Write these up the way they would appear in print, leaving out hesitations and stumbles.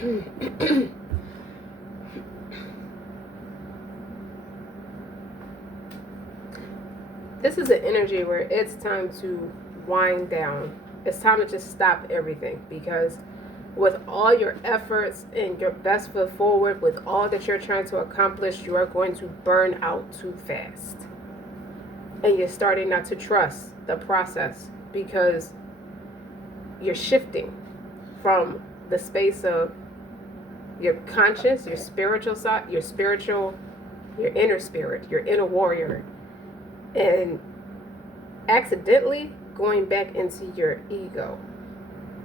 This is an energy where it's time to wind down. It's time to just stop everything, because with all your efforts and your best foot forward, with all that you're trying to accomplish, you are going to burn out too fast. And you're starting not to trust the process, because you're shifting from the space of your conscious, your spiritual side, your inner spirit, your inner warrior, and accidentally going back into your ego.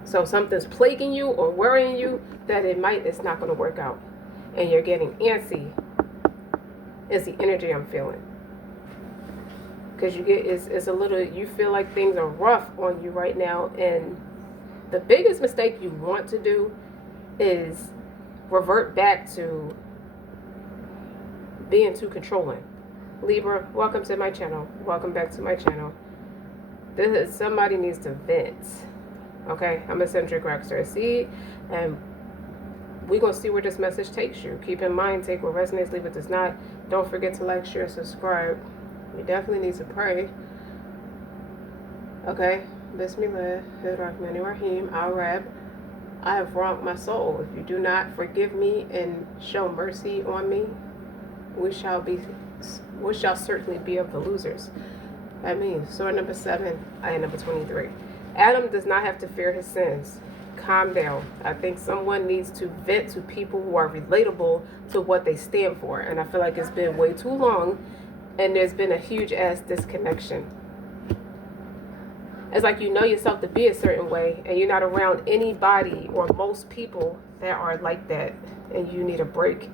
So something's plaguing you or worrying you that it's not going to work out, and you're getting antsy. Is the energy I'm feeling, because it's a little, you feel like things are rough on you right now. And the biggest mistake you want to do is revert back to being too controlling. Libra, welcome to my channel. Welcome back to my channel. Somebody needs to vent. Okay, I'm eccentric RockStar'Seed, and we're going to see where this message takes you. Keep in mind, take what resonates, leave what does not. Don't forget to like, share, subscribe. You definitely need to pray. Okay, Bismillah, Rahman Rahim, Arab. I have wronged my soul. If you do not forgive me and show mercy on me, we shall certainly be of the losers. Ameen. Surah number 7, ayah number 23. Adam does not have to fear his sins. Calm down. I think someone needs to vent to people who are relatable to what they stand for. And I feel like it's been way too long, and there's been a huge ass disconnection. It's like you know yourself to be a certain way, and you're not around anybody or most people that are like that, and you need a break.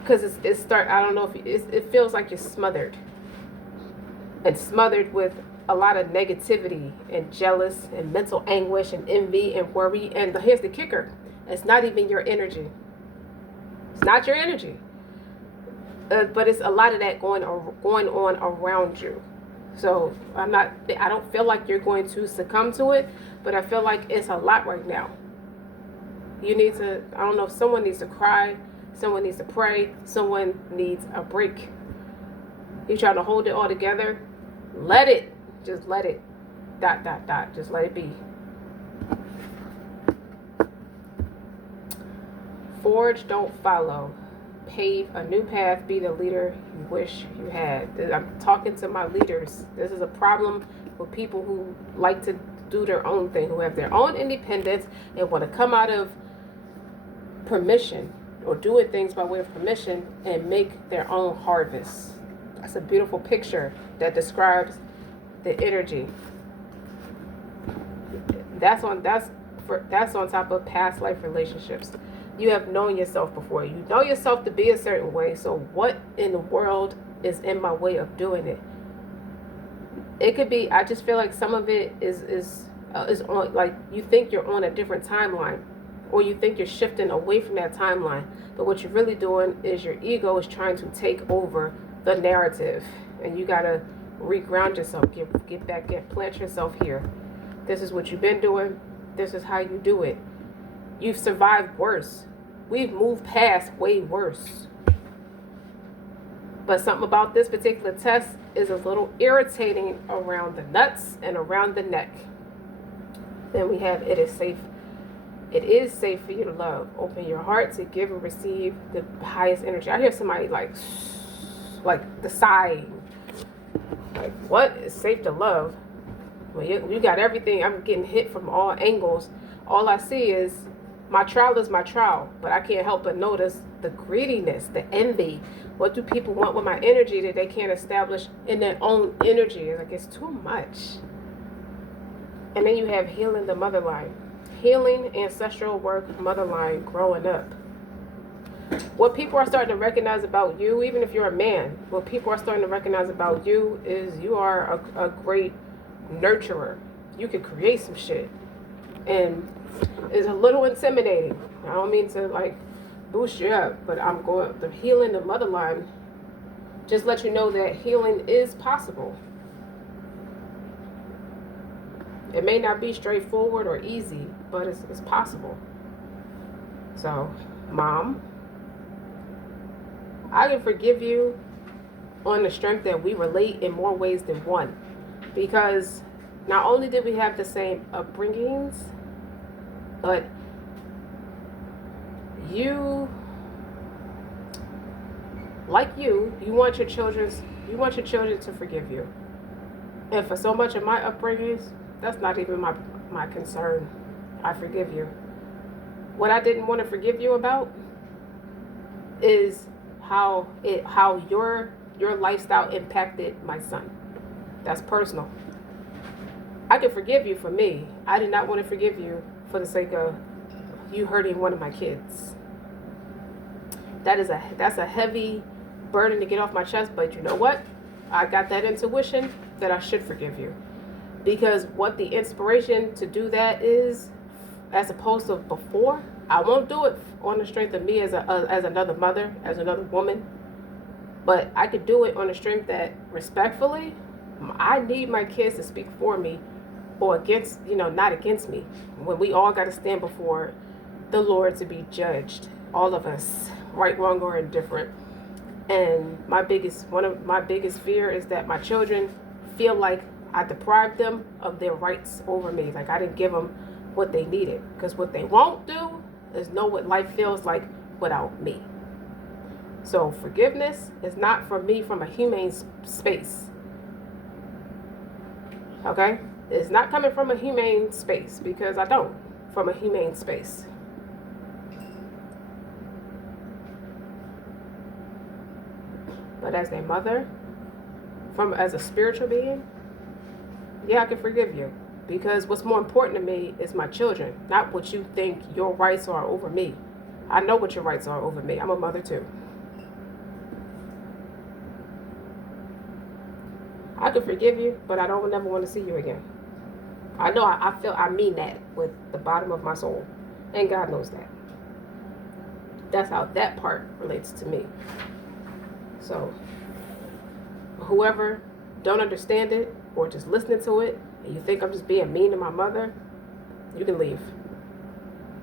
Because I don't know if it feels like you're smothered. And smothered with a lot of negativity and jealous and mental anguish and envy and worry. And here's the kicker. It's not even your energy. It's not your energy. But it's a lot of that going on around you. So I don't feel like you're going to succumb to it, but I feel like it's a lot right now. You need to, I don't know if someone needs to cry, someone needs to pray, someone needs a break. You're trying to hold it all together. Let it. Just let it. ... Just let it be. Forge, don't follow. Pave a new path. Be the leader you wish you had. I'm talking to my leaders. This is a problem with people who like to do their own thing, who have their own independence and want to come out of permission or doing things by way of permission and make their own harvest. That's a beautiful picture that describes the energy. That's on top of past life relationships. You have known yourself before. You know yourself to be a certain way. So what in the world is in my way of doing it? It could be, I just feel like some of it is on, like you think you're on a different timeline, or you think you're shifting away from that timeline. But what you're really doing is your ego is trying to take over the narrative, and you gotta reground yourself, get back, plant yourself here. This is what you've been doing. This is how you do it. You've survived worse. We've moved past way worse. But something about this particular test is a little irritating around the nuts and around the neck. Then we have, it is safe. It is safe for you to love. Open your heart to give and receive the highest energy. I hear somebody like the sighing. Like, what is safe to love? Well, you got everything. I'm getting hit from all angles. All I see is my trial is my trial, but I can't help but notice the greediness, the envy. What do people want with my energy that they can't establish in their own energy? It's like, it's too much. And then you have healing the motherline. Healing ancestral work, motherline, growing up. What people are starting to recognize about you, even if you're a man, what people are starting to recognize about you is you are a great nurturer. You can create some shit. And it's a little intimidating. I don't mean to like boost you up, but the healing the motherline just let you know that healing is possible. It may not be straightforward or easy, but it's possible. So, Mom, I can forgive you on the strength that we relate in more ways than one. Because not only did we have the same upbringings, but you, like you want your children to forgive you. And for so much of my upbringings, that's not even my concern. I forgive you. What I didn't want to forgive you about is how your lifestyle impacted my son. That's personal. I can forgive you for me. I did not want to forgive you for the sake of you hurting one of my kids. That's a heavy burden to get off my chest, but you know what? I got that intuition that I should forgive you. Because what the inspiration to do that is, as opposed to before, I won't do it on the strength of me as another mother, as another woman. But I could do it on the strength that, respectfully, I need my kids to speak for me or against, not against me. When we all got to stand before the Lord to be judged, all of us, right, wrong, or indifferent. And one of my biggest fear is that my children feel like I deprived them of their rights over me. Like I didn't give them what they needed. Because what they won't do is know what life feels like without me. So forgiveness is not for me from a humane space. Okay? It's not coming from a humane space because I don't from a humane space. But as a mother, as a spiritual being, yeah, I can forgive you. Because what's more important to me is my children, not what you think your rights are over me. I know what your rights are over me. I'm a mother too. I can forgive you, but I don't never want to see you again. I know I mean that with the bottom of my soul. And God knows that. That's how that part relates to me. So, whoever don't understand it or just listening to it, and you think I'm just being mean to my mother, you can leave.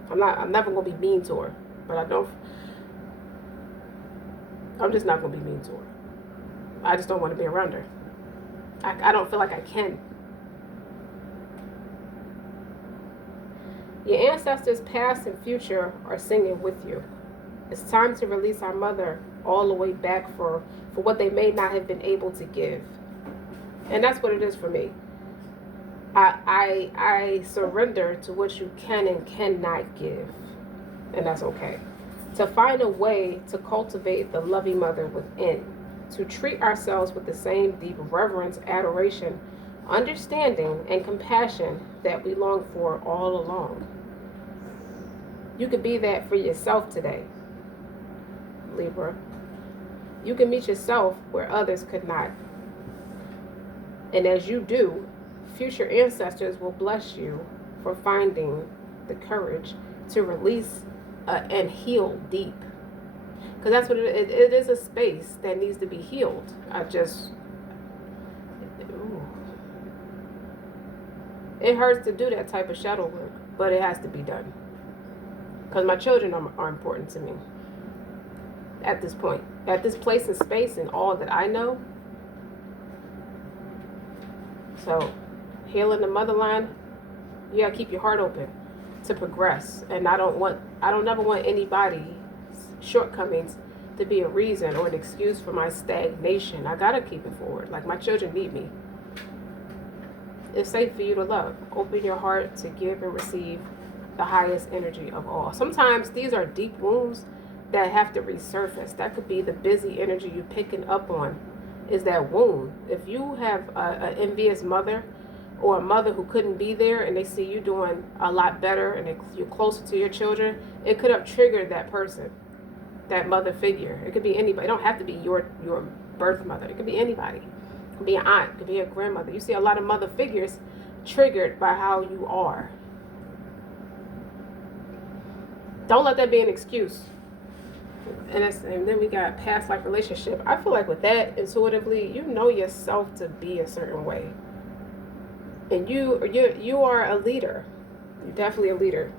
I'm never gonna be mean to her, but I'm just not gonna be mean to her. I just don't want to be around her. I don't feel like I can. Your ancestors past and future are singing with you. It's time to release our mother all the way back for what they may not have been able to give. And that's what it is for me. I surrender to what you can and cannot give. And that's okay. To find a way to cultivate the loving mother within. To treat ourselves with the same deep reverence, adoration, understanding, and compassion that we long for all along. You could be that for yourself today, Libra. You can meet yourself where others could not. And as you do, future ancestors will bless you for finding the courage to release and heal deep. Because that's what it is, a space that needs to be healed. It hurts to do that type of shadow work, but it has to be done. Because my children are important to me. At this point, at this place and space and all that I know. So, healing the motherline, you gotta keep your heart open to progress. And I don't never want anybody's shortcomings to be a reason or an excuse for my stagnation. I gotta keep it forward. Like my children need me. It's safe for you to love. Open your heart to give and receive the highest energy of all. Sometimes these are deep wounds that have to resurface. That could be the busy energy you're picking up on, is that wound. If you have an envious mother or a mother who couldn't be there and they see you doing a lot better and you're closer to your children, it could have triggered that person, that mother figure. It could be anybody. It don't have to be your birth mother. It could be anybody. It could be an aunt. It could be a grandmother. You see a lot of mother figures triggered by how you are. Don't let that be an excuse. And then we got past life relationship. I feel like with that, intuitively, you know yourself to be a certain way. And you are a leader. You're definitely a leader.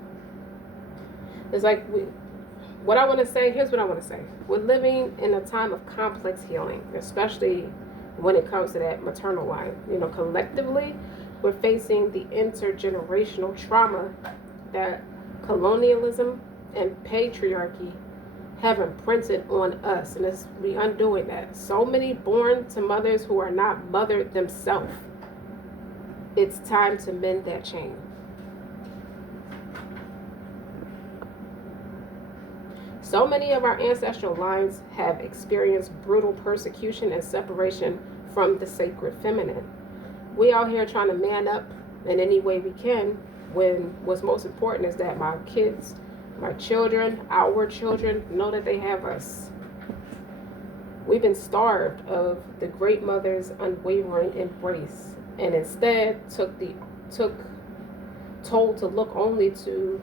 It's like what I want to say, here's what I want to say. We're living in a time of complex healing, especially when it comes to that maternal line. You know, collectively, we're facing the intergenerational trauma that colonialism and patriarchy have imprinted on us, and it's we undoing that. So many born to mothers who are not mothered themselves. It's time to mend that chain. So many of our ancestral lines have experienced brutal persecution and separation from the sacred feminine. We out here trying to man up in any way we can, when what's most important is that my kids, my children, our children know that they have us. We've been starved of the great mother's unwavering embrace, and instead told to look only to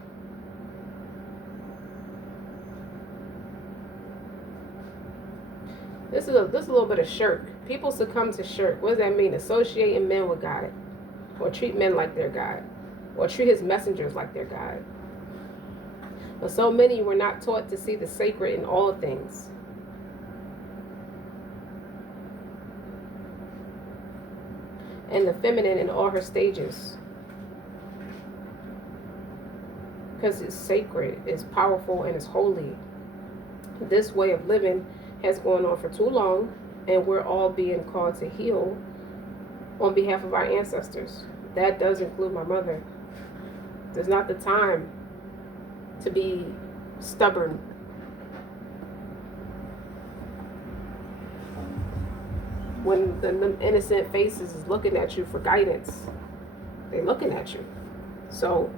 This is a little bit of shirk. People succumb to shirk. What does that mean? Associating men with God, or treat men like their God, or treat his messengers like their God. But so many were not taught to see the sacred in all things. And the feminine in all her stages. Because it's sacred, it's powerful, and it's holy. This way of living has gone on for too long, and we're all being called to heal on behalf of our ancestors. That does include my mother. There's not the time to be stubborn. When the innocent faces is looking at you for guidance, they're looking at you. So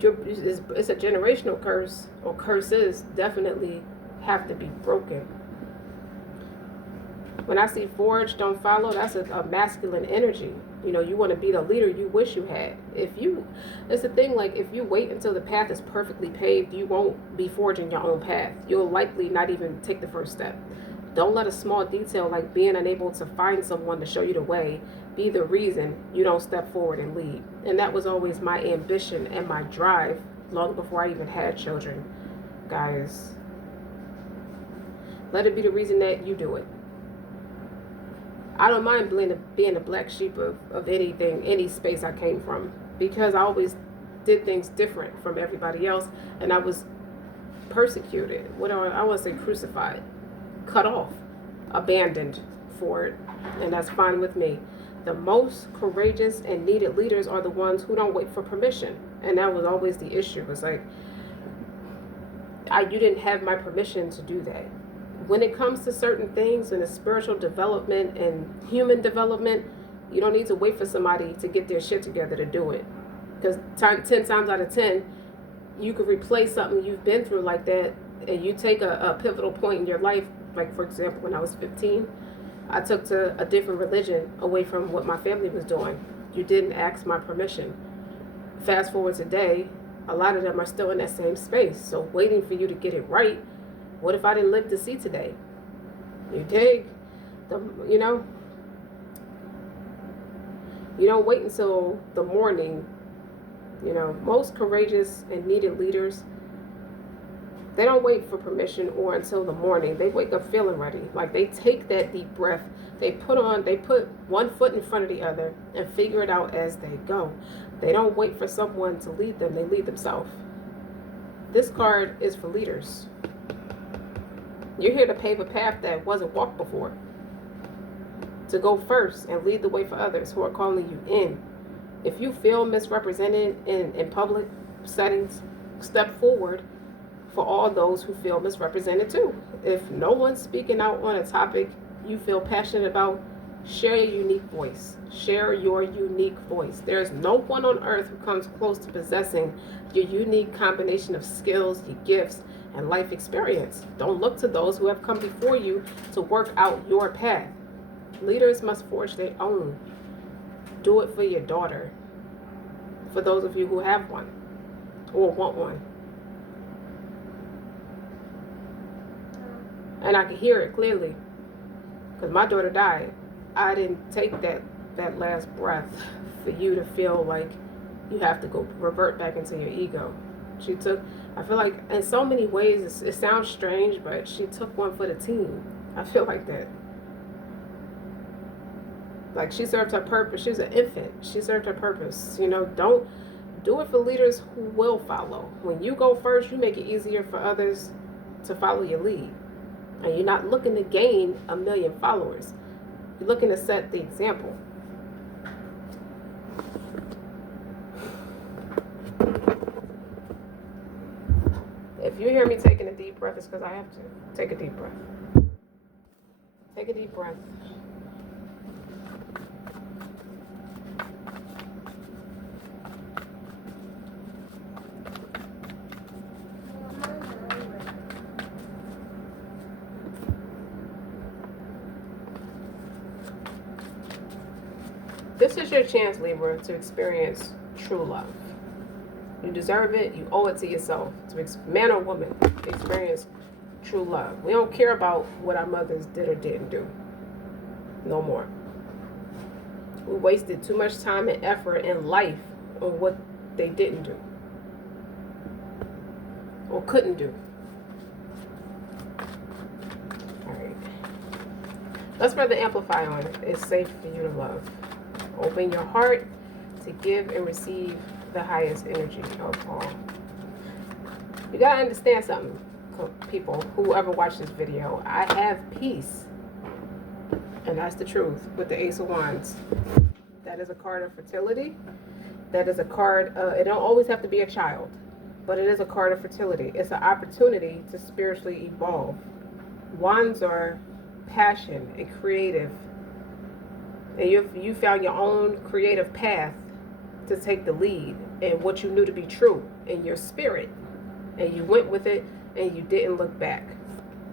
it's a generational curse, or curses definitely have to be broken. When I see forge, don't follow, that's a masculine energy. You know, you want to be the leader you wish you had. It's the thing, like, if you wait until the path is perfectly paved, you won't be forging your own path. You'll likely not even take the first step. Don't let a small detail like being unable to find someone to show you the way be the reason you don't step forward and lead. And that was always my ambition and my drive long before I even had children. Guys, let it be the reason that you do it. I don't mind being a black sheep of anything, any space I came from, because I always did things different from everybody else, and I was persecuted. I want to say crucified, cut off, abandoned for it, and that's fine with me. The most courageous and needed leaders are the ones who don't wait for permission, and that was always the issue. It's like, you didn't have my permission to do that. When it comes to certain things in the spiritual development and human development, you don't need to wait for somebody to get their shit together to do it. Because 10 times out of 10, you could replace something you've been through like that, and you take a pivotal point in your life. Like, for example, when I was 15, I took to a different religion away from what my family was doing. You didn't ask my permission. Fast forward today, a lot of them are still in that same space. So waiting for you to get it right. What if I didn't live to see today? You dig? You don't wait until the morning. You know, most courageous and needed leaders, they don't wait for permission or until the morning. They wake up feeling ready. Like, they take that deep breath. They put one foot in front of the other and figure it out as they go. They don't wait for someone to lead them. They lead themselves. This card is for leaders. You're here to pave a path that wasn't walked before. To go first and lead the way for others who are calling you in. If you feel misrepresented in public settings, step forward for all those who feel misrepresented too. If no one's speaking out on a topic you feel passionate about, share your unique voice. Share your unique voice. There's no one on earth who comes close to possessing your unique combination of skills, your gifts, and life experience. Don't look to those who have come before you to work out your path. Leaders must forge their own. Do it for your daughter. For those of you who have one or want one. And I can hear it clearly, because my daughter died. I didn't take that last breath for you to feel like you have to go revert back into your ego. I feel like in so many ways, it sounds strange, but she took one for the team. I feel like that. Like she served her purpose. She was an infant. She served her purpose. You know, don't do it for leaders who will follow. When you go first, you make it easier for others to follow your lead. And you're not looking to gain 1 million followers. You're looking to set the example. If you hear me taking a deep breath, it's because I have to. Take a deep breath. Take a deep breath. This is your chance, Libra, to experience true love. You deserve it. You owe it to yourself. To man or woman, experience true love. We don't care about what our mothers did or didn't do. No more. We wasted too much time and effort in life on what they didn't do or couldn't do. All right. Let's further amplify on it. It's safe for you to love. Open your heart to give and receive the highest energy of all. You gotta understand something, people, whoever watched this video. I have peace, and that's the truth, with the Ace of Wands. That is a card of fertility. That is a card, it don't always have to be a child, but it is a card of fertility. It's an opportunity to spiritually evolve. Wands are passion and creative, and you found your own creative path to take the lead in what you knew to be true in your spirit, and you went with it and you didn't look back.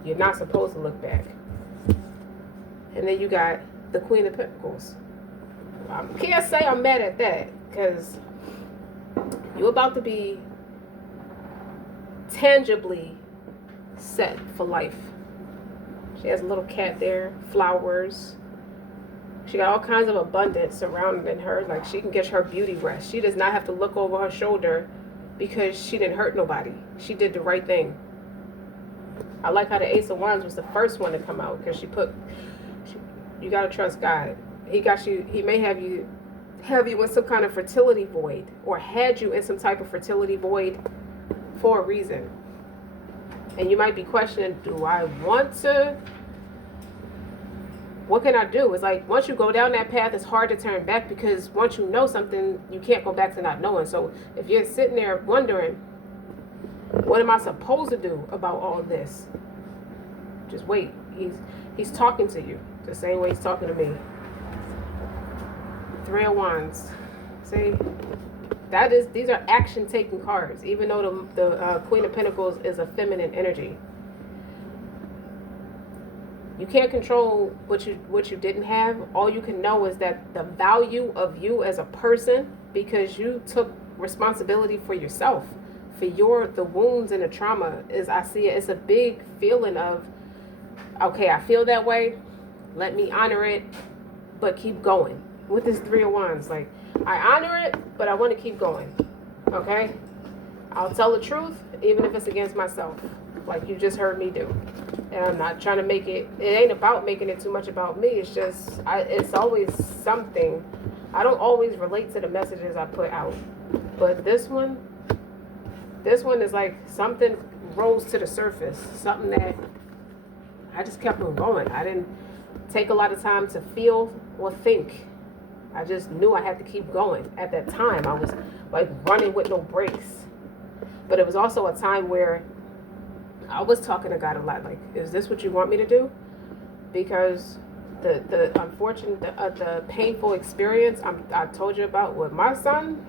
You're not supposed to look back. And then you got the Queen of Pentacles. I can't say I'm mad at that, because you're about to be tangibly set for life. She has a little cat there, flowers. She got all kinds of abundance surrounding her. Like, she can get her beauty rest. She does not have to look over her shoulder because she didn't hurt nobody. She did the right thing. I like how the Ace of Wands was the first one to come out, because you got to trust God. He may have you in some kind of fertility void, or had you in some type of fertility void for a reason. And you might be questioning, do I want to? What can I do? It's like, once you go down that path, it's hard to turn back, because once you know something, you can't go back to not knowing. So if you're sitting there wondering, what am I supposed to do about all this? Just wait. He's talking to you the same way he's talking to me. 3 of Wands. See? These are action-taking cards, even though the Queen of Pentacles is a feminine energy. You can't control what you didn't have. All you can know is that the value of you as a person, because you took responsibility for yourself, for the wounds and the trauma, is, I see it, it's a big feeling of, okay, I feel that way, let me honor it, but keep going. With this 3 of Wands, like, I honor it, but I want to keep going. Okay? I'll tell the truth, even if it's against myself, like you just heard me do. And I'm not trying to make it ain't about making it too much about me. It's just, it's always something. I don't always relate to the messages I put out. But this one is like something rose to the surface. Something that I just kept on going. I didn't take a lot of time to feel or think. I just knew I had to keep going. At that time, I was like running with no brakes. But it was also a time where I was talking to God a lot, like, is this what you want me to do? Because the unfortunate, the painful experience I told you about with my son,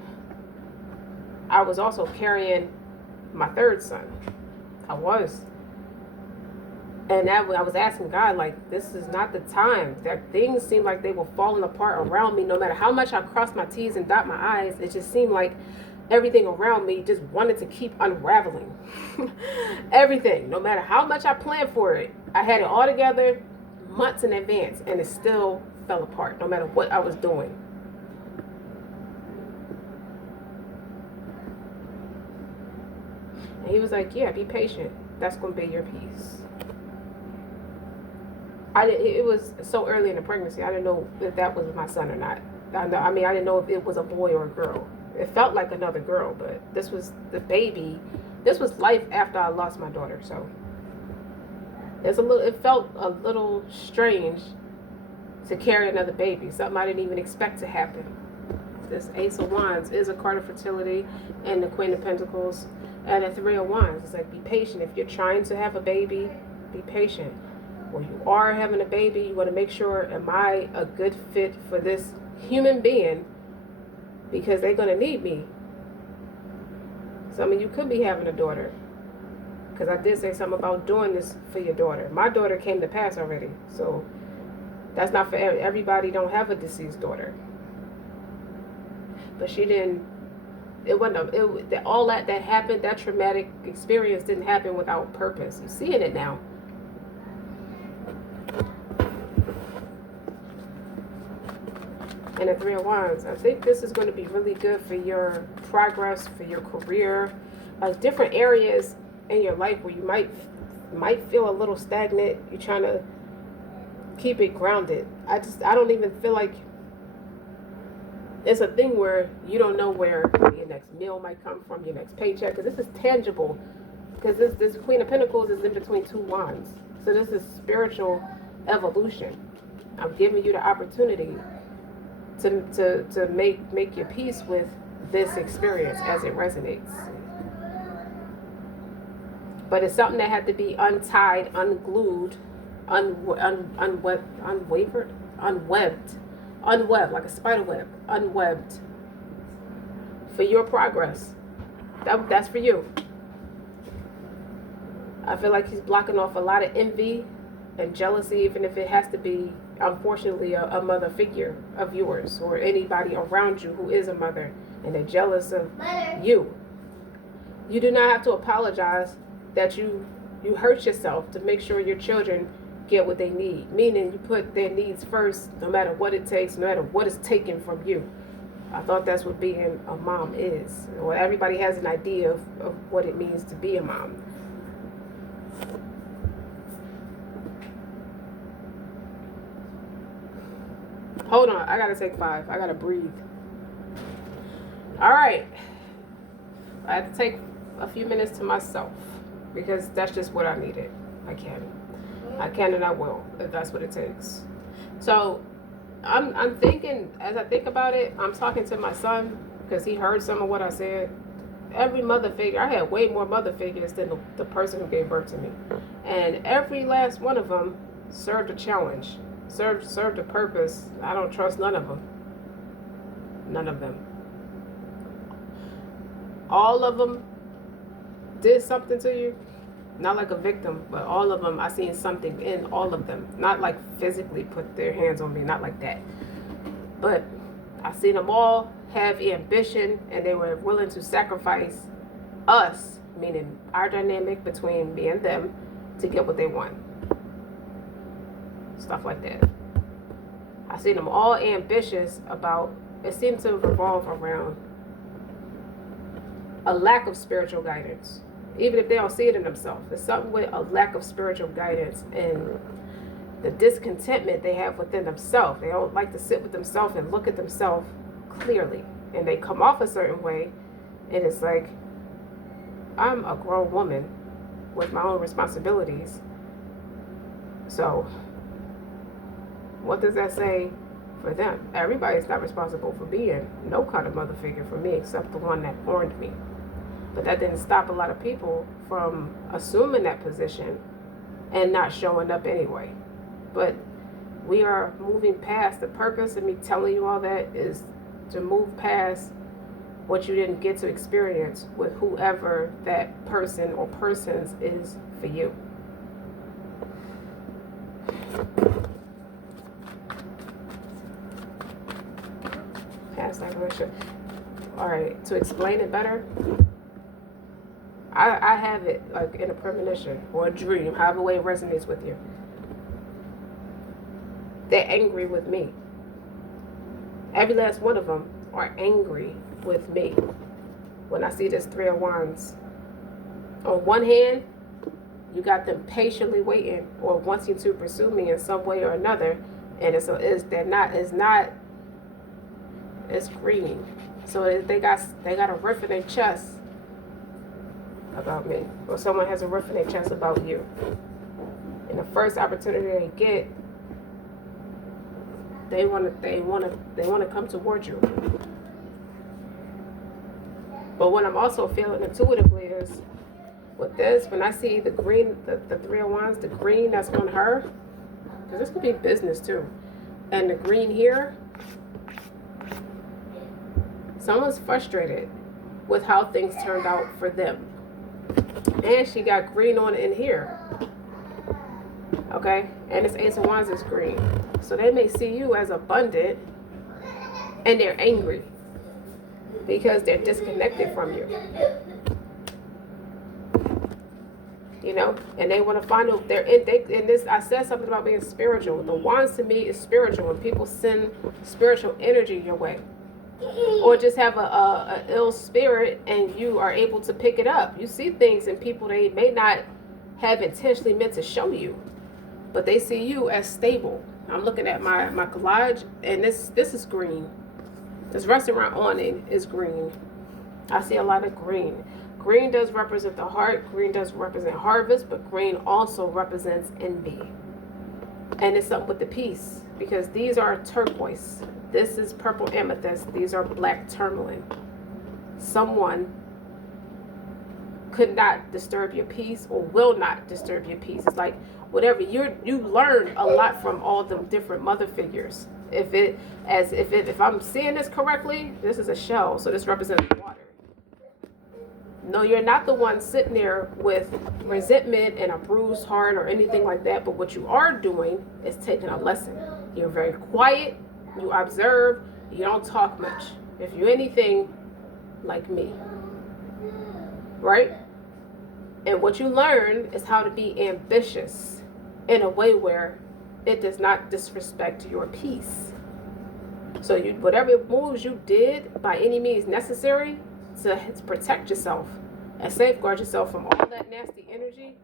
I was also carrying my third son. I was. And I was asking God, like, this is not the time. That things seemed like they were falling apart around me. No matter how much I crossed my T's and dot my I's, it just seemed like everything around me just wanted to keep unraveling. Everything. No matter how much I planned for it, I had it all together months in advance, and it still fell apart, no matter what I was doing. And he was like, yeah, be patient. That's going to be your peace. It was so early in the pregnancy, I didn't know if that was my son or not. I didn't know if it was a boy or a girl. It felt like another girl, but this was the baby. This was life after I lost my daughter, so it felt a little strange to carry another baby, something I didn't even expect to happen. This Ace of Wands is a card of fertility, and the Queen of Pentacles, and the Three of Wands. It's like, be patient. If you're trying to have a baby, be patient. When you are having a baby, you want to make sure, am I a good fit for this human being? Because they're going to need me. Some of you could be having a daughter, because I did say something about doing this for your daughter. My daughter came to pass already, so that's not for everybody. Don't have a deceased daughter, but she didn't. It wasn't. All that happened, that traumatic experience didn't happen without purpose. You're seeing it now. And the Three of Wands. I think this is going to be really good for your progress, for your career, different areas in your life where you might feel a little stagnant. You're trying to keep it grounded. I don't even feel like it's a thing where you don't know where your next meal might come from, your next paycheck, because this is tangible. Because this Queen of Pentacles is in between two wands. So this is spiritual evolution. I'm giving you the opportunity to make your peace with this experience as it resonates. But it's something that had to be untied, unglued, unwebbed, like a spider web, unwebbed for your progress. That's for you. I feel like he's blocking off a lot of envy and jealousy, even if it has to be, unfortunately, a mother figure of yours or anybody around you who is a mother and they're jealous of you. You do not have to apologize that you hurt yourself to make sure your children get what they need. Meaning you put their needs first, no matter what it takes, no matter what is taken from you. I thought that's what being a mom is. Well, everybody has an idea of what it means to be a mom. Hold on, I gotta take 5. I gotta breathe. All right. I had to take a few minutes to myself because that's just what I needed. I can and I will, if that's what it takes. So I'm thinking, as I think about it, I'm talking to my son because he heard some of what I said. Every mother figure, I had way more mother figures than the person who gave birth to me. And every last one of them served a challenge. Served a purpose. I don't trust none of them. None of them. All of them did something to you. Not like a victim, but all of them, I seen something in all of them. Not like physically put their hands on me, not like that. But I seen them all have ambition, and they were willing to sacrifice us, meaning our dynamic between me and them, to get what they want. Stuff like that. I seen them all ambitious about, it seemed to revolve around a lack of spiritual guidance. Even if they don't see it in themselves. There's something with a lack of spiritual guidance and the discontentment they have within themselves. They don't like to sit with themselves and look at themselves clearly. And they come off a certain way, and it's like, I'm a grown woman with my own responsibilities. So what does that say for them? Everybody's not responsible for being no kind of mother figure for me except the one that born me. But that didn't stop a lot of people from assuming that position and not showing up anyway. But we are moving past. The purpose of me telling you all that is to move past what you didn't get to experience with whoever that person or persons is for you. Past that relationship. All right, to explain it better, I have it like in a premonition or a dream, however way it resonates with you. They're angry with me. Every last one of them are angry with me. When I see this Three of Wands, On one hand, you got them patiently waiting or wanting to pursue me in some way or another, and it's green. So they got a riff in their chest about me, or someone has a riff in their chest about you. And the first opportunity they get, they want to come towards you. But what I'm also feeling intuitively is, with this, when I see the green, the Three of Wands, the green that's on her, because this could be business too, and the green here, someone's frustrated with how things turned out for them. And she got green on in here. Okay? And this Ace of Wands is green. So they may see you as abundant, and they're angry because they're disconnected from you. You know, and they want to find out they're in this. I said something about being spiritual. The wands to me is spiritual. When people send spiritual energy your way, or just have a ill spirit, and you are able to pick it up. You see things in people they may not have intentionally meant to show you, but they see you as stable. I'm looking at my collage, and this is green. This restaurant awning is green. I see a lot of green. Green does represent the heart. Green does represent harvest, but green also represents envy. And it's something with the peace, because these are turquoise. This is purple amethyst. These are black tourmaline. Someone could not disturb your peace, or will not disturb your peace. It's like whatever you learn a lot from all the different mother figures. If I'm seeing this correctly, this is a shell, so this represents water. No, you're not the one sitting there with resentment and a bruised heart or anything like that, but what you are doing is taking a lesson. You're very quiet, you observe, you don't talk much. If you're anything like me, right? And what you learn is how to be ambitious in a way where it does not disrespect your peace. So whatever moves you did by any means necessary to protect yourself and safeguard yourself from all that nasty energy.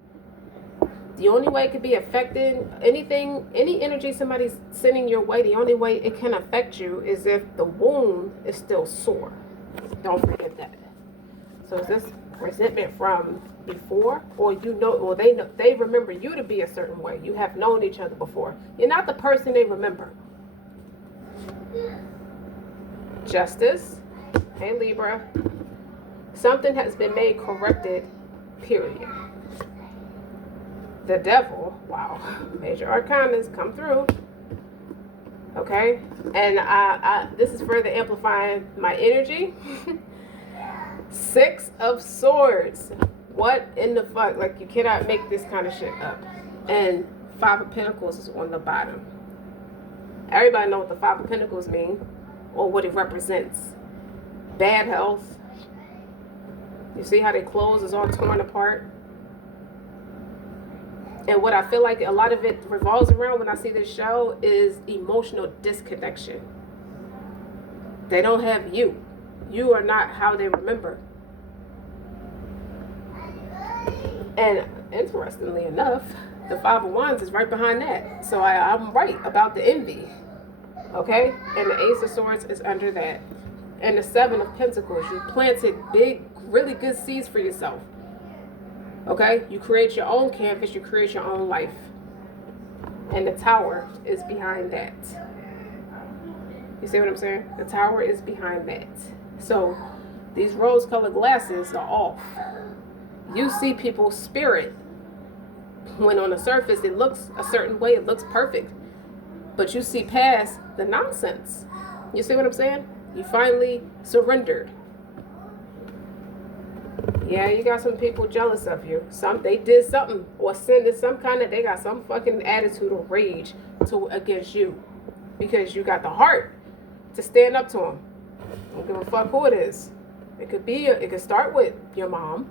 The only way it could be affecting any energy somebody's sending your way, the only way it can affect you is if the wound is still sore. Don't forget that. So is this resentment from before, or they remember you to be a certain way? You have known each other before. You're not the person they remember. Justice. Hey Libra. Something has been made corrected, period. The Devil, wow, major arcanas come through. Okay, and this is further amplifying my energy. Six of Swords. What in the fuck? Like, you cannot make this kind of shit up. And Five of Pentacles is on the bottom. Everybody know what the Five of Pentacles mean, or what it represents. Bad health. You see how their clothes is all torn apart? And what I feel like a lot of it revolves around when I see this show is emotional disconnection. They don't have you. You are not how they remember. And interestingly enough, the Five of Wands is right behind that. So I'm right about the envy. Okay? And the Ace of Swords is under that. And the Seven of Pentacles. You planted big, really good seeds for yourself. Okay? You create your own canvas. You create your own life. And the Tower is behind that. You see what I'm saying? The Tower is behind that. So these rose-colored glasses are off. You see people's spirit when on the surface it looks a certain way, it looks perfect. But you see past the nonsense. You see what I'm saying? You finally surrendered. Yeah, you got some people jealous of you. They did something or sending some kind of, they got some fucking attitude or rage against you. Because you got the heart to stand up to them. Don't give a fuck who it is. It could start with your mom.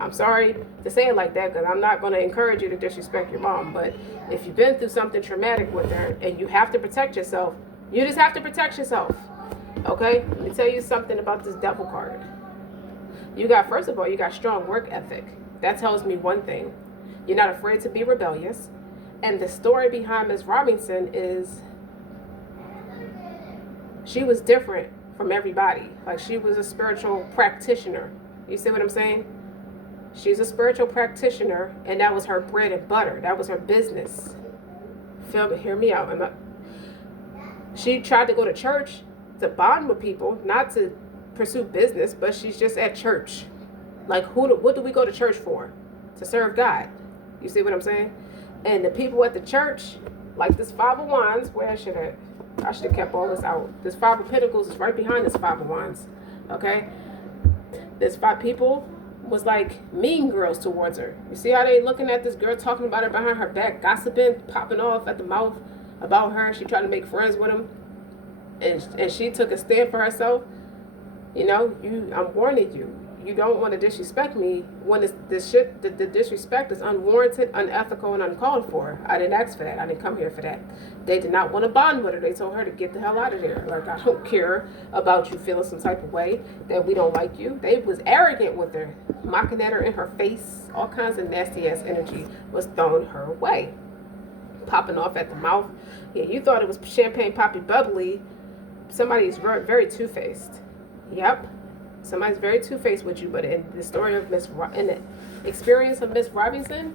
I'm sorry to say it like that, because I'm not going to encourage you to disrespect your mom. But if you've been through something traumatic with her and you have to protect yourself, you just have to protect yourself. Okay? Let me tell you something about this Devil card. You got, first of all, you got strong work ethic. That tells me one thing. You're not afraid to be rebellious. And the story behind Miss Robinson is she was different from everybody. Like, she was a spiritual practitioner. You see what I'm saying? She's a spiritual practitioner, and that was her bread and butter. That was her business. Feel me? Hear me out. She tried to go to church to bond with people, not to pursue business, but she's just at church. Like, what do we go to church for? To serve God. You see what I'm saying? And the people at the church, like this Five of Wands, where I should have kept all this out. This Five of Pentacles is right behind this Five of Wands. Okay? This five people was like mean girls towards her. You see how they looking at this girl, talking about her behind her back, gossiping, popping off at the mouth about her. She tried to make friends with him. And she took a stand for herself. You know, I'm warning you. You don't want to disrespect me when the disrespect is unwarranted, unethical, and uncalled for. I didn't ask for that. I didn't come here for that. They did not want to bond with her. They told her to get the hell out of there. Like, I don't care about you feeling some type of way, that we don't like you. They was arrogant with her, mocking at her in her face. All kinds of nasty ass energy was thrown her way. Popping off at the mouth. Yeah, you thought it was champagne poppy bubbly. Somebody's very, very two-faced. Yep. Somebody's very two-faced with you, but in the story of in the experience of Miss Robinson,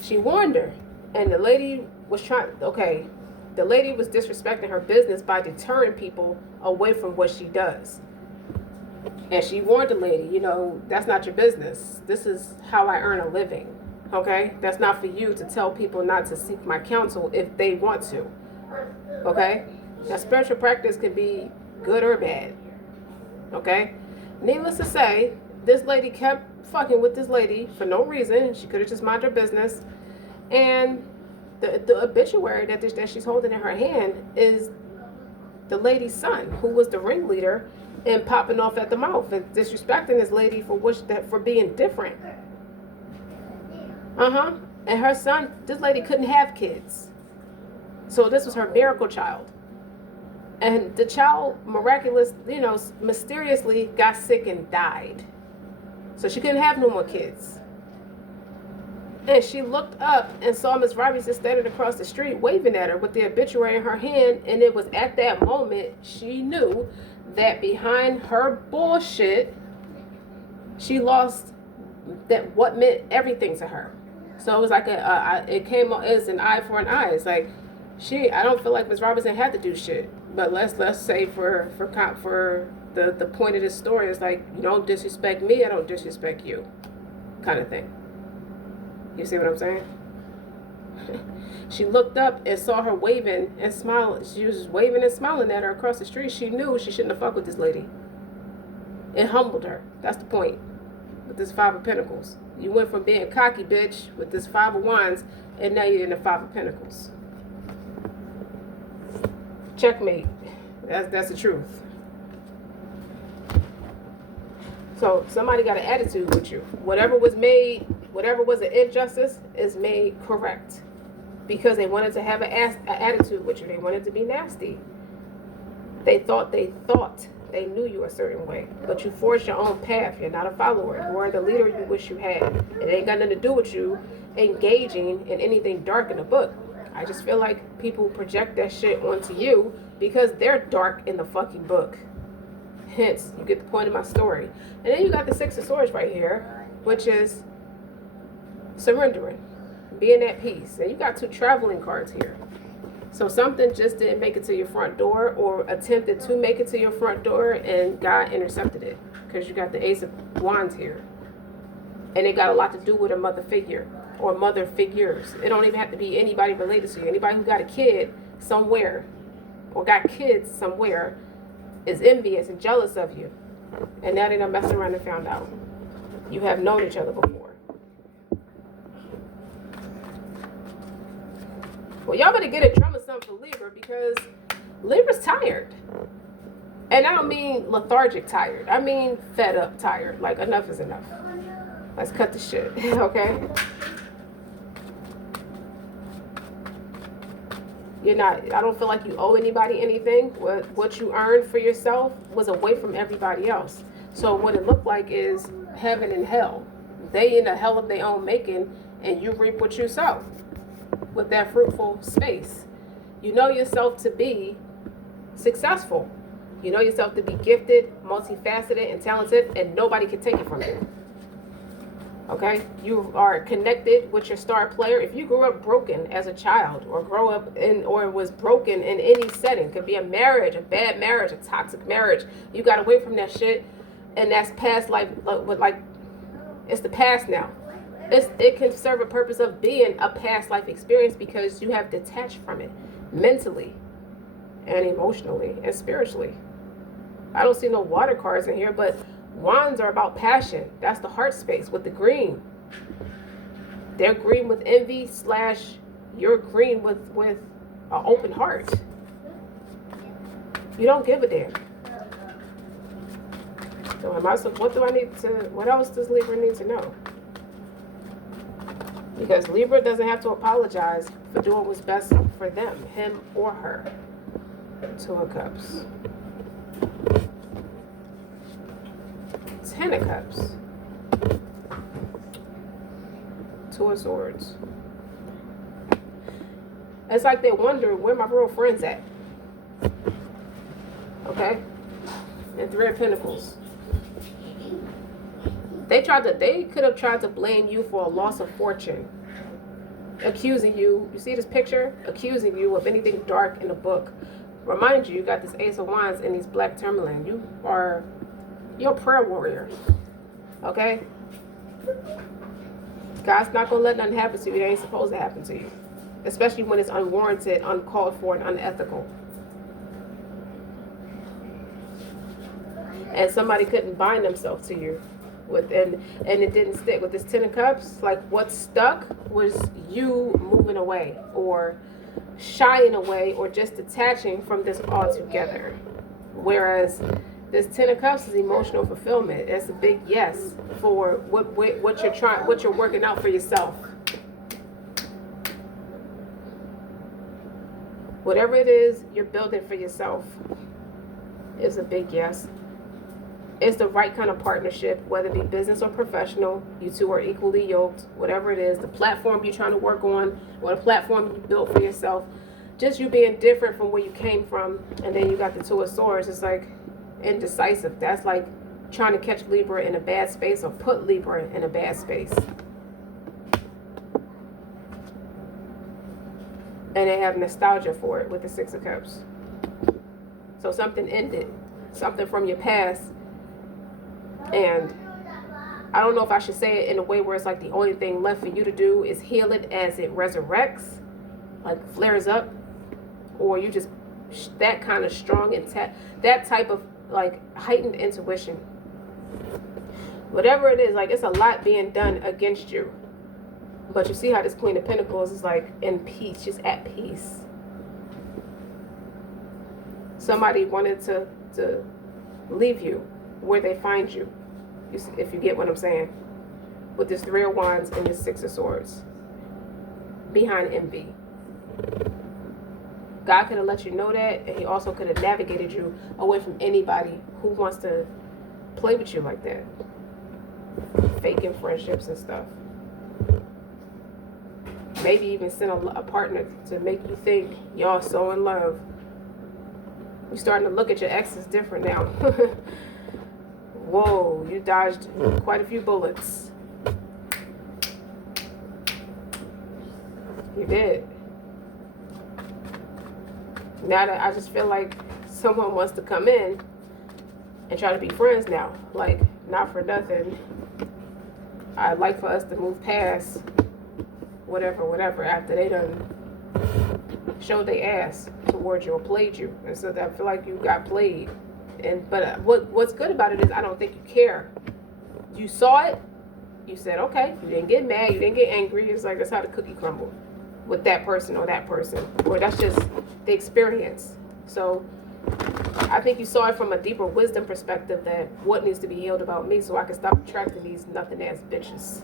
she warned her, and the lady was the lady was disrespecting her business by deterring people away from what she does. And she warned the lady, you know, that's not your business. This is how I earn a living, okay? That's not for you to tell people not to seek my counsel if they want to, okay? Now, spiritual practice can be good or bad, okay? Needless to say, this lady kept fucking with this lady for no reason. She could have just minded her business. And the obituary that she's holding in her hand is the lady's son, who was the ringleader and popping off at the mouth and disrespecting this lady for being different. And her son, this lady couldn't have kids. So this was her miracle child. And the child mysteriously got sick and died. So she couldn't have no more kids. And she looked up and saw Miss Robinson standing across the street waving at her with the obituary in her hand. And it was at that moment she knew that behind her bullshit, she lost that what meant everything to her. So it was like it came as an eye for an eye. It's like I don't feel like Miss Robinson had to do shit. But let's say for the point of this story is like, you don't disrespect me, I don't disrespect you, kind of thing. You see what I'm saying? She looked up and saw her waving and smiling. She was waving and smiling at her across the street. She knew she shouldn't have fucked with this lady. It humbled her. That's the point. With this Five of Pentacles, you went from being cocky bitch with this Five of Wands, and now you're in the Five of Pentacles. Checkmate. That's the truth. So somebody got an attitude with you. Whatever was an injustice is made correct. Because they wanted to have an attitude with you. They wanted to be nasty. They thought they knew you a certain way. But you forged your own path. You're not a follower. You are the leader you wish you had. It ain't got nothing to do with you engaging in anything dark in the book. I just feel like people project that shit onto you because they're dark in the fucking book. Hence, you get the point of my story. And then you got the Six of Swords right here, which is surrendering, being at peace. And you got two traveling cards here. So something just didn't make it to your front door, or attempted to make it to your front door, and God intercepted it. Because you got the Ace of Wands here. And it got a lot to do with a mother figure. Or mother figures. It don't even have to be anybody related to you. Anybody who got a kid somewhere or got kids somewhere is envious and jealous of you. And now they're not messing around and found out. You have known each other before. Well, y'all better get a drum or something for Libra, because Libra's tired. And I don't mean lethargic tired. I mean fed up tired. Like, enough is enough. Let's cut the shit. Okay? I don't feel like you owe anybody anything. What you earned for yourself was away from everybody else. So what it looked like is heaven and hell. They in a hell of their own making, and you reap what you sow with that fruitful space. You know yourself to be successful. You know yourself to be gifted, multifaceted, and talented, and nobody can take it from you. Okay? You are connected with your star player. If you grew up broken as a child, or was broken in any setting, could be a marriage, a bad marriage, a toxic marriage, you got away from that shit, and that's past life, like it's the past now. It can serve a purpose of being a past life experience because you have detached from it mentally and emotionally and spiritually. I don't see no water cards in here, but wands are about passion. That's the heart space with the green. They're green with envy / you're green with an open heart. You don't give a damn. So what else does Libra need to know? Because Libra doesn't have to apologize for doing what's best for them, him or her. Two of Cups. Ten of Cups. Two of Swords. It's like they wonder where my real friends at. Okay? And Three of Pentacles. They could have tried to blame you for a loss of fortune. Accusing you see this picture? Accusing you of anything dark in the book. Remind you got this Ace of Wands and these black tourmaline. You're a prayer warrior. Okay? God's not going to let nothing happen to you that ain't supposed to happen to you. Especially when it's unwarranted, uncalled for, and unethical. And somebody couldn't bind themselves to you. And it didn't stick. With this Ten of Cups, like what stuck was you moving away or shying away or just detaching from this altogether. Whereas this Ten of Cups is emotional fulfillment. It's a big yes for what you're working out for yourself. Whatever it is you're building for yourself is a big yes. It's the right kind of partnership, whether it be business or professional. You two are equally yoked, whatever it is. The platform you're trying to work on or the platform you built for yourself. Just you being different from where you came from. And then you got the Two of Swords. It's like indecisive. That's like trying to catch Libra in a bad space or put Libra in a bad space. And they have nostalgia for it with the Six of Cups. So something ended. Something from your past. And I don't know if I should say it in a way where it's like the only thing left for you to do is heal it as it resurrects, like flares up, or you just that kind of strong and that type of like heightened intuition. Whatever it is, like it's a lot being done against you. But you see how this Queen of Pentacles is like in peace, just at peace. Somebody wanted to leave you where they find you, if you get what I'm saying, with this Three of Wands and this Six of Swords, behind envy. God could have let you know that, and he also could have navigated you away from anybody who wants to play with you like that, faking friendships and stuff. Maybe even send a partner to make you think y'all so in love. You're starting to look at your exes different now. Whoa, you dodged quite a few bullets. You did. Now that I just feel like someone wants to come in and try to be friends now. Like, not for nothing. I'd like for us to move past whatever after they done showed their ass towards you or played you. And so I feel like you got played. But what's good about it is I don't think you care. You saw it. You said, okay. You didn't get mad. You didn't get angry. It's like that's how the cookie crumbled with that person or that person. Or that's just the experience. So I think you saw it from a deeper wisdom perspective that what needs to be healed about me so I can stop attracting these nothing ass bitches.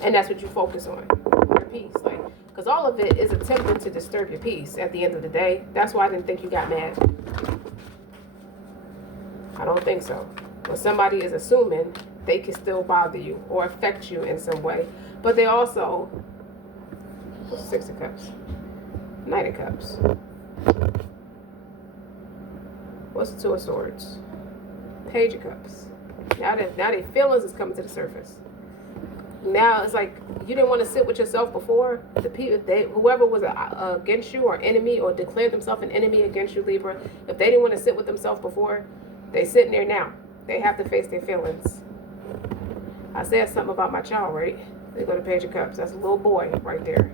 And that's what you focus on. Your peace. Like, because all of it is attempting to disturb your peace at the end of the day. That's why I didn't think you got mad. don't think so. When somebody is assuming, they can still bother you or affect you in some way. But they also, Six of Cups, Knight of Cups. What's the Two of Swords? Page of Cups. Now their feelings is coming to the surface. Now it's like you didn't want to sit with yourself before. The people, whoever was against you or enemy or declared themselves an enemy against you, Libra, if they didn't want to sit with themselves before, they sitting there now. They have to face their feelings. I said something about my child, right? They go to Page of Cups. That's a little boy right there.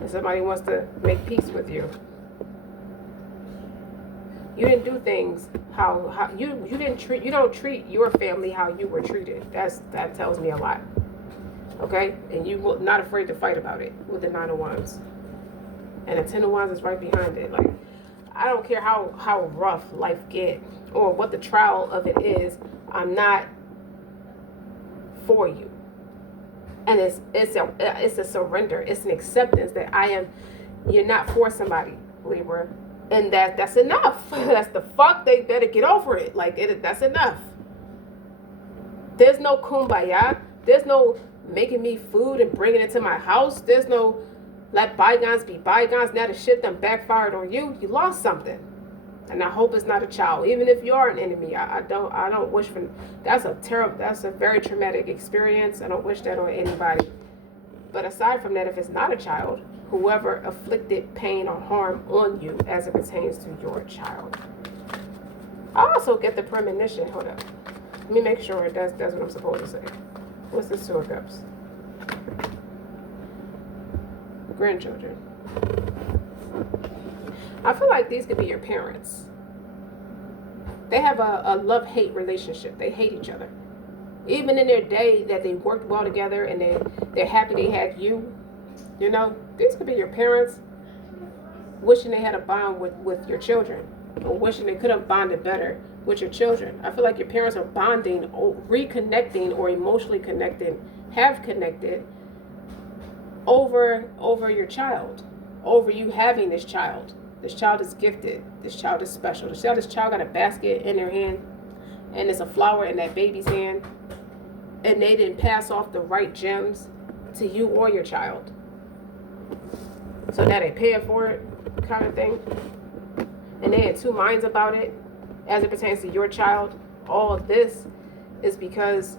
And somebody wants to make peace with you. You didn't do things how you don't treat your family how you were treated. That tells me a lot. Okay? And you were not afraid to fight about it with the Nine of Wands. And the Ten of Wands is right behind it. Like, I don't care how rough life get or what the trial of it is, I'm not for you. And it's a surrender. It's an acceptance that you're not for somebody, Libra. And that's enough. That's the fuck. They better get over it. Like, that's enough. There's no kumbaya. There's no making me food and bringing it to my house. There's no let bygones be bygones. Now the shit done backfired on you. You lost something. And I hope it's not a child. Even if you are an enemy, I don't wish for. That's a very traumatic experience. I don't wish that on anybody. But aside from that, if it's not a child, whoever afflicted pain or harm on you as it pertains to your child. I also get the premonition. Hold up. Let me make sure that's what I'm supposed to say. What's the Two of Cups? Grandchildren. I feel like these could be your parents. They have a love-hate relationship. They hate each other. Even in their day that they worked well together and they're happy they had you. You know, these could be your parents wishing they had a bond with your children, or wishing they could have bonded better with your children. I feel like your parents are bonding, or reconnecting, or emotionally connected, have connected over your child, over you having this child. This child is gifted. This child is special. This child got a basket in their hand, and there's a flower in that baby's hand, and they didn't pass off the right gems to you or your child. So now they paying for it, kind of thing. And they had two minds about it as it pertains to your child. All of this is because,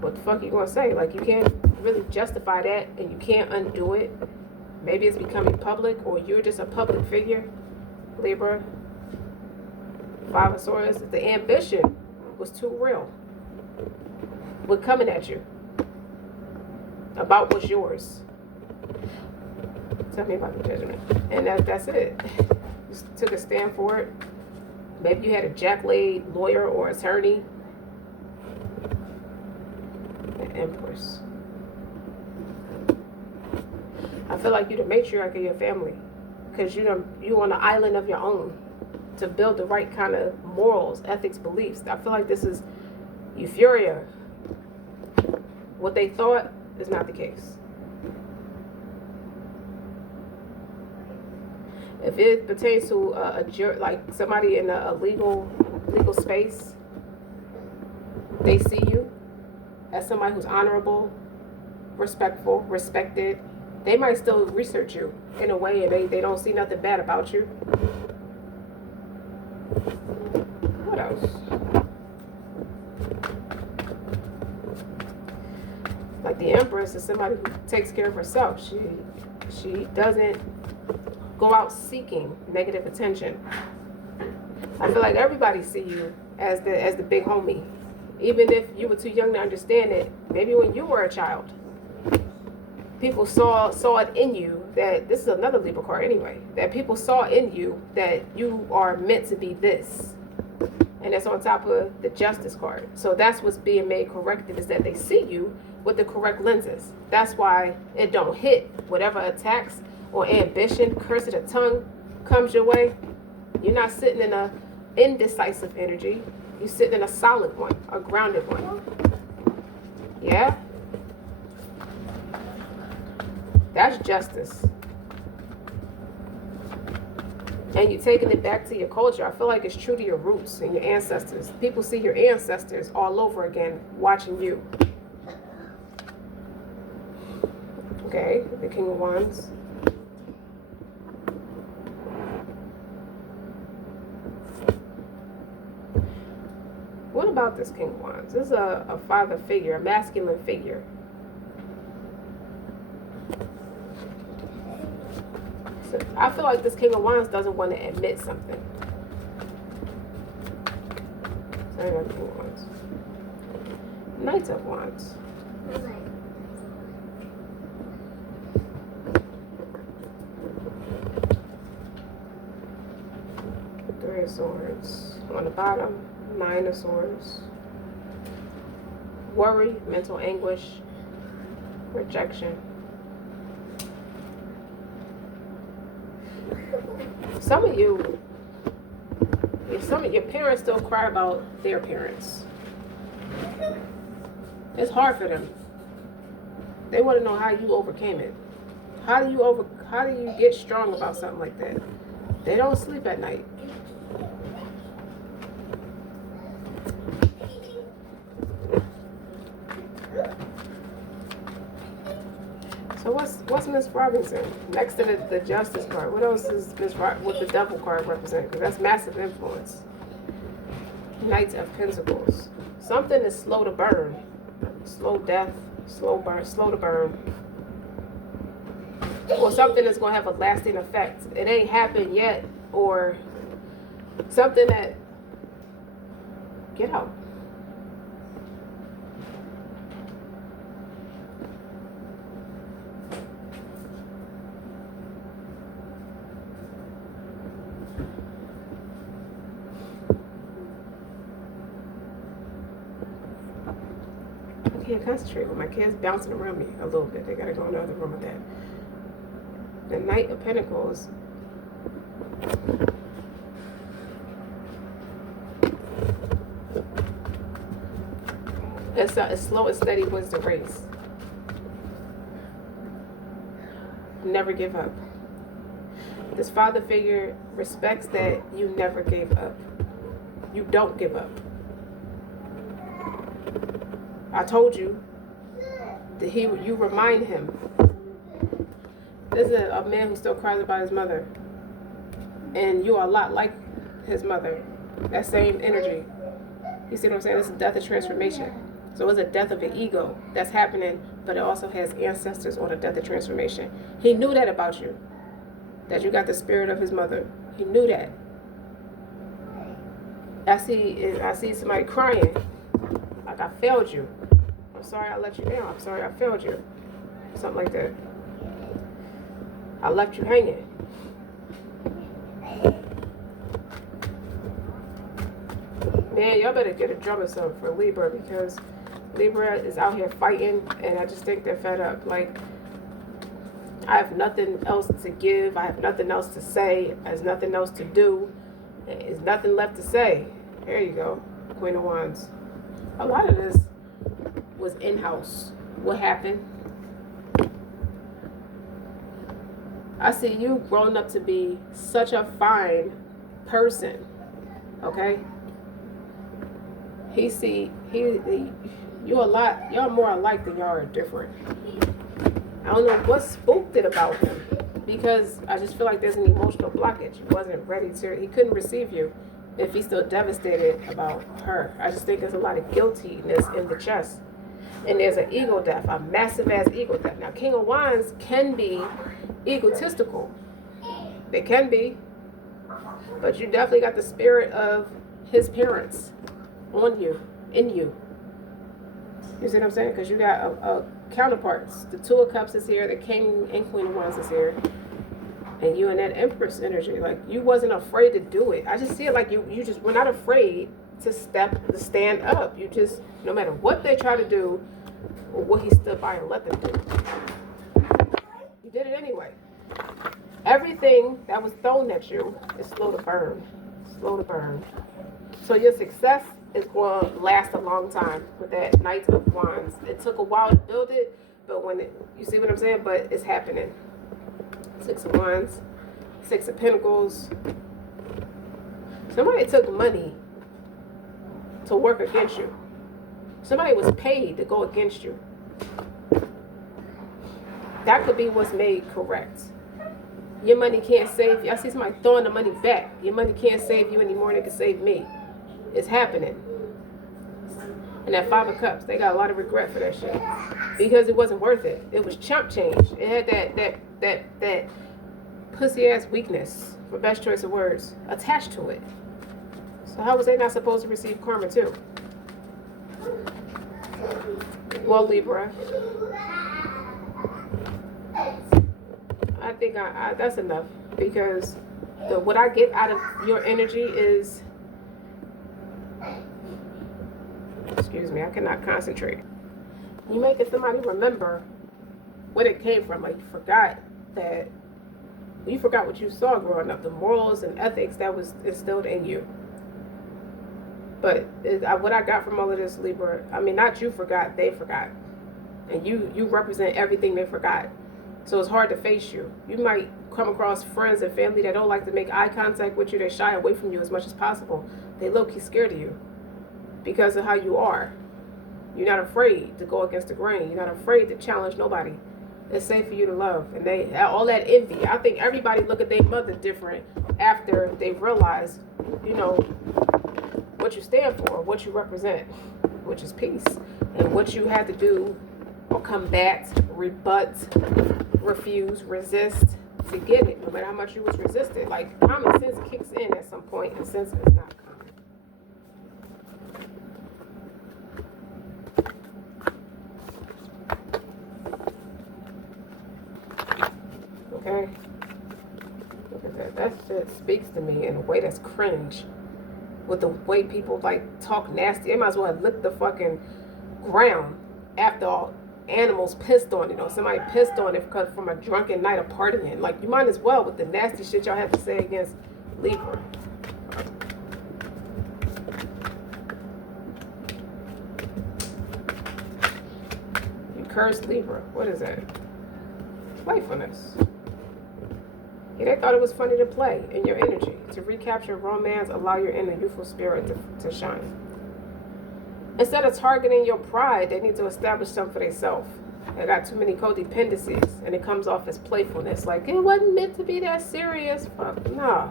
what the fuck you gonna say? Like, you can't really justify that and you can't undo it. Maybe it's becoming public, or you're just a public figure, Libra. Five of Swords. The ambition was too real. We're coming at you about what's yours. Tell me about the Judgment. And that's it. You took a stand for it. Maybe you had a jack-laid lawyer or attorney. The Empress. I feel like you're the matriarch of your family, because you're on an island of your own to build the right kind of morals, ethics, beliefs. I feel like this is euphoria. What they thought is not the case. If it pertains to like somebody in a legal space, they see you as somebody who's honorable, respectful, respected. They might still research you in a way, and they don't see nothing bad about you. What else? Like the Empress is somebody who takes care of herself. She doesn't go out seeking negative attention. I feel like everybody see you as the big homie, even if you were too young to understand it. Maybe when you were a child, people saw it in you that this is another Libra card anyway. That people saw in you that you are meant to be this, and that's on top of the Justice card. So that's what's being made corrected, is that they see you with the correct lenses. That's why it don't hit. Whatever attacks or ambition, curse of the tongue comes your way, you're not sitting in a indecisive energy. You're sitting in a solid one, a grounded one. Yeah? That's justice. and you're taking it back to your culture. I feel like it's true to your roots and your ancestors. People see your ancestors all over again watching you. Okay, the King of Wands. What about this King of Wands? This is a father figure, a masculine figure. So I feel like this King of Wands doesn't want to admit something. So I got King of Wands. Knight of Wands. Three of Swords on the bottom. Nine of Swords. Worry, mental anguish, rejection. Some of your parents still cry about their parents. It's hard for them. They want to know how you overcame it. How do you get strong about something like that? They don't sleep at night. So what's Miss Robinson? Next to the Justice card, what else is what the Devil card represent? Because that's massive influence. Knight of Pentacles. Something is slow to burn. Slow death, slow burn, slow to burn. Or something that's going to have a lasting effect. It ain't happened yet, or something that... Get out. I can't concentrate with my kids bouncing around me a little bit. They gotta go in the other room with that. The Knight of Pentacles. It's a slow and steady wins the race. Never give up. This father figure respects that you never gave up. You don't give up. I told you that you remind him. There's a man who still cries about his mother. And you are a lot like his mother. That same energy. You see what I'm saying? It's a death of transformation. So it's a death of an ego that's happening, but it also has ancestors on a death of transformation. He knew that about you. That you got the spirit of his mother. He knew that. I see somebody crying. Like, I failed you. I'm sorry I let you down. I'm sorry I failed you. Something like that. I left you hanging. Man, y'all better get a drum or something for Libra, because Libra is out here fighting, and I just think they're fed up. Like, I have nothing else to give. I have nothing else to say. There's nothing else to do. There's nothing left to say. There you go. Queen of Wands. A lot of this was in-house. What happened? I see you growing up to be such a fine person. Okay? Y'all more alike than y'all are different. I don't know what spooked it about him, because I just feel like there's an emotional blockage. He wasn't ready to, he couldn't receive you if he's still devastated about her. I just think there's a lot of guiltiness in the chest. And there's an ego death, a massive ass ego death. Now, King of Wands can be egotistical. They can be. But you definitely got the spirit of his parents on you, in you. You see what I'm saying? Because you got a counterparts. The Two of Cups is here. The King and Queen of Wands is here. And you in that Empress energy. Like, you wasn't afraid to do it. I just see it like you just were not afraid to stand up. You just, no matter what they try to do, or what he stood by and let them do, you did it anyway. Everything that was thrown at you is slow to burn. Slow to burn. So your success is going to last a long time with that Knight of Wands. It took a while to build it, but you see what I'm saying? But it's happening. Six of Wands. Six of Pentacles. Somebody took money to work against you. Somebody was paid to go against you. That could be what's made correct. Your money can't save you. I see somebody throwing the money back. Your money can't save you anymore than it can save me. It's happening. And that Five of Cups, they got a lot of regret for that shit. Because it wasn't worth it. It was chump change. It had that pussy ass weakness, for best choice of words, attached to it. So how was they not supposed to receive karma too? Well, Libra, I think that's enough, because what I get out of your energy is, excuse me, I cannot concentrate. You making somebody remember where it came from. Like, you forgot what you saw growing up, the morals and ethics that was instilled in you. But what I got from all of this, Libra, I mean, not you forgot, they forgot. And you represent everything they forgot. So it's hard to face you. You might come across friends and family that don't like to make eye contact with you. They shy away from you as much as possible. They low-key scared of you because of how you are. You're not afraid to go against the grain. You're not afraid to challenge nobody. It's safe for you to love. And they all that envy. I think everybody look at their mother different after they realize, you know, what you stand for, what you represent, which is peace. And what you have to do or combat, rebut, refuse, resist to get it, no matter how much you was resisted. Like, common sense kicks in at some point, and sense is not common. Okay? Look at that. That shit speaks to me in a way that's cringe. With the way people, like, talk nasty. They might as well have licked the fucking ground after all. Animals pissed on it, or somebody pissed on it because from a drunken night of partying. Like, you might as well with the nasty shit y'all have to say against Libra. You cursed Libra. What is that? Playfulness. Yeah, they thought it was funny to play in your energy. To recapture romance, allow your inner youthful spirit to shine. Instead of targeting your pride, they need to establish something for themselves. They got too many codependencies, and it comes off as playfulness. Like, it wasn't meant to be that serious. Fuck, nah.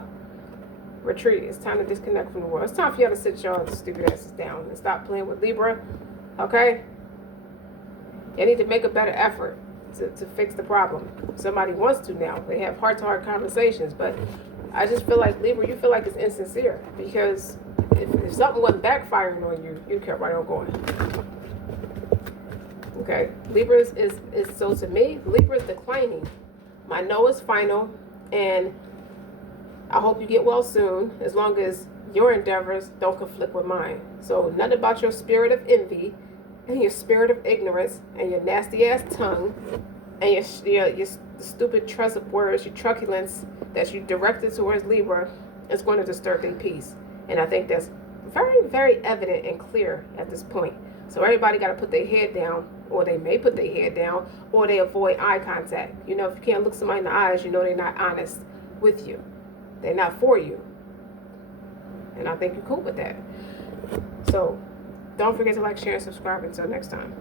Retreat. It's time to disconnect from the world. It's time for y'all to sit y'all stupid asses down and stop playing with Libra. Okay? You need to make a better effort to fix the problem. Somebody wants to now. They have heart-to-heart conversations, but I just feel like, Libra, you feel like it's insincere, because if something wasn't backfiring on you, you kept right on going. Okay, Libra is so to me, Libra is declining. My no is final, and I hope you get well soon, as long as your endeavors don't conflict with mine. So nothing about your spirit of envy and your spirit of ignorance and your nasty ass tongue and your stupid trust of words, your truculence that you directed towards Libra is going to disturb their peace. And I think that's very, very evident and clear at this point. So everybody got to put their head down, or they may put their head down, or they avoid eye contact. You know, if you can't look somebody in the eyes, you know they're not honest with you. They're not for you. And I think you're cool with that. So don't forget to like, share, and subscribe. Until next time.